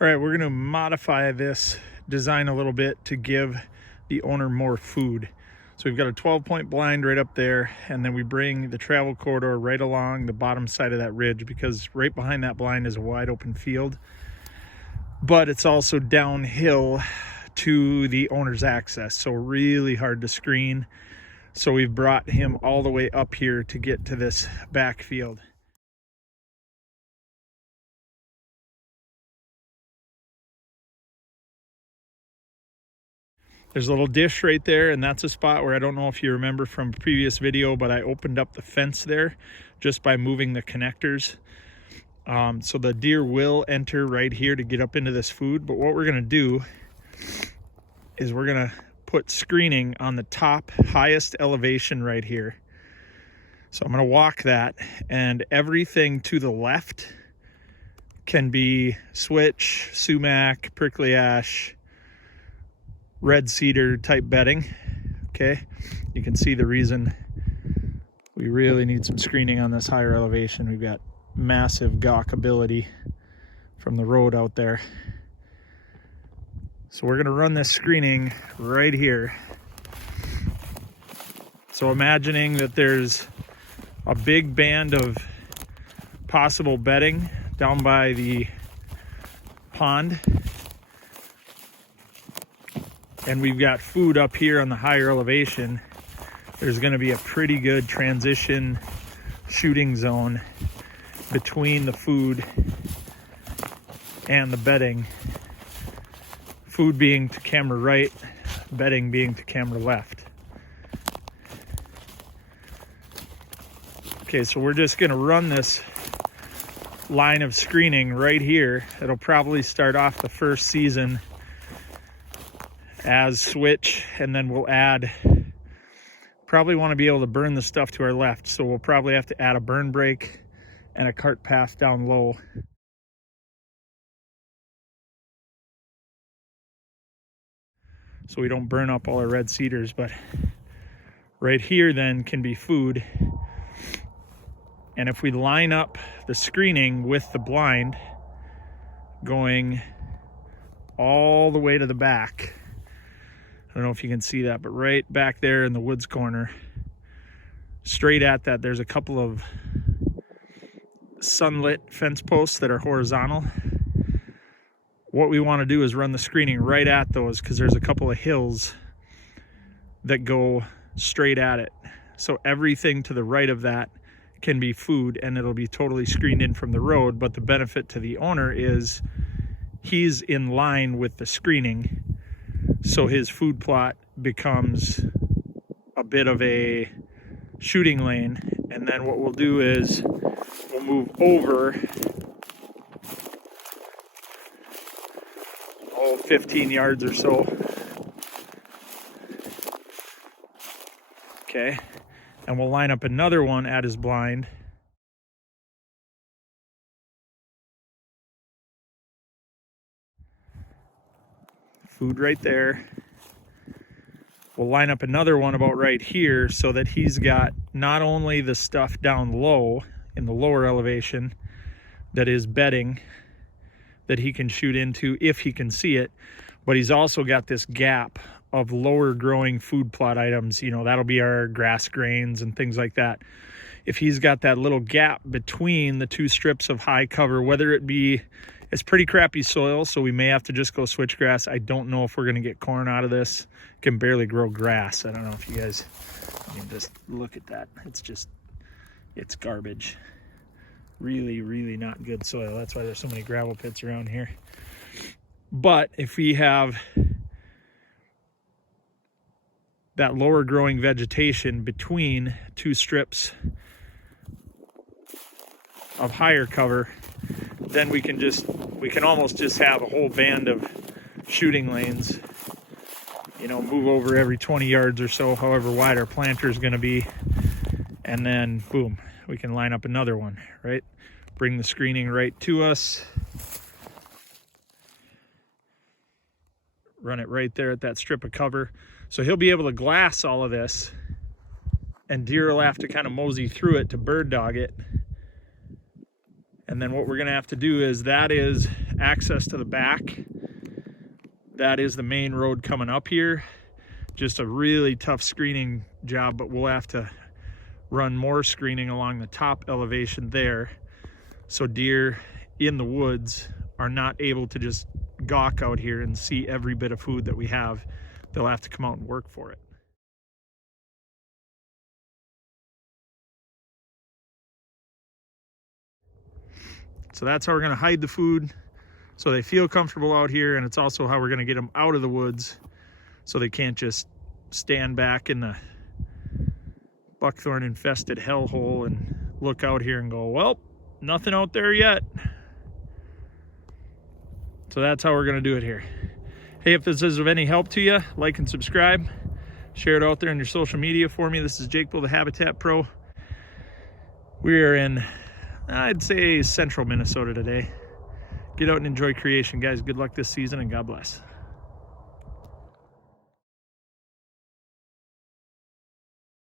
All right, we're going to modify this design a little bit to give the owner more food. So we've got a 12-point blind right up there, and then we bring the travel corridor right along the bottom side of that ridge, because right behind that blind is a wide open field, but it's also downhill to the owner's access, so really hard to screen. So we've brought him all the way up here to get to this back field. There's a little dish right there, and that's a spot where I don't know if you remember from a previous video, but I opened up the fence there just by moving the connectors. So the deer will enter right here to get up into this food, but what we're gonna do is we're gonna put screening on the top highest elevation right here. So I'm gonna walk that, and everything to the left can be switch, sumac, prickly ash, red cedar type bedding. Okay, you can see the reason we really need some screening on this higher elevation. We've got massive gawkability from the road out there. So we're going to run this screening right here. So imagining that there's a big band of possible bedding down by the pond, and we've got food up here on the higher elevation. There's going to be a pretty good transition shooting zone between the food and the bedding. Food being to camera right, bedding being to camera left. Okay, so we're just going to run this line of screening right here. It'll probably start off the first season as switch, and then we'll add, probably want to be able to burn the stuff to our left, so we'll probably have to add a burn brake and a cart path down low. So we don't burn up all our red cedars. But right here then can be food, and if we line up the screening with the blind going all the way to the back, I don't know if you can see that, but right back there in the woods corner, straight at that, there's a couple of sunlit fence posts that are horizontal. What we want to do is run the screening right at those, because there's a couple of hills that go straight at it. So everything to the right of that can be food, and it'll be totally screened in from the road. But the benefit to the owner is he's in line with the screening, so his food plot becomes a bit of a shooting lane. And then what we'll do is we'll move over 15 yards or so. Okay, and we'll line up another one at his blind. Food right there. We'll line up another one about right here, so that he's got not only the stuff down low in the lower elevation that is bedding that he can shoot into if he can see it, but he's also got this gap of lower growing food plot items. You know, that'll be our grass grains and things like that. If he's got that little gap between the two strips of high cover, whether it be, it's pretty crappy soil, so we may have to just go switchgrass. I don't know if we're going to get corn out of this. It can barely grow grass. I don't know if you guys can just look at that. It's garbage. Really, really not good soil. That's why there's so many gravel pits around here. But if we have that lower growing vegetation between two strips of higher cover, then we can almost just have a whole band of shooting lanes, you know, move over every 20 yards or so, however wide our planter is going to be, and then boom, we can line up another one, right? Bring the screening right to us, run it right there at that strip of cover. So he'll be able to glass all of this, and deer will have to kind of mosey through it to bird dog it. And then what we're gonna have to do is, that is access to the back. That is the main road coming up here. Just a really tough screening job, but we'll have to run more screening along the top elevation there, so deer in the woods are not able to just gawk out here and see every bit of food that we have. They'll have to come out and work for it. So that's how we're going to hide the food, so they feel comfortable out here, and it's also how we're going to get them out of the woods so they can't just stand back in the buckthorn infested hellhole and look out here and go, well, nothing out there yet. So that's how we're going to do it here. Hey, if this is of any help to you, like and subscribe. Share it out there on your social media for me. This is Jake Bull, the Habitat Pro. We're in, I'd say, central Minnesota today. Get out and enjoy creation, guys. Good luck this season, and God bless.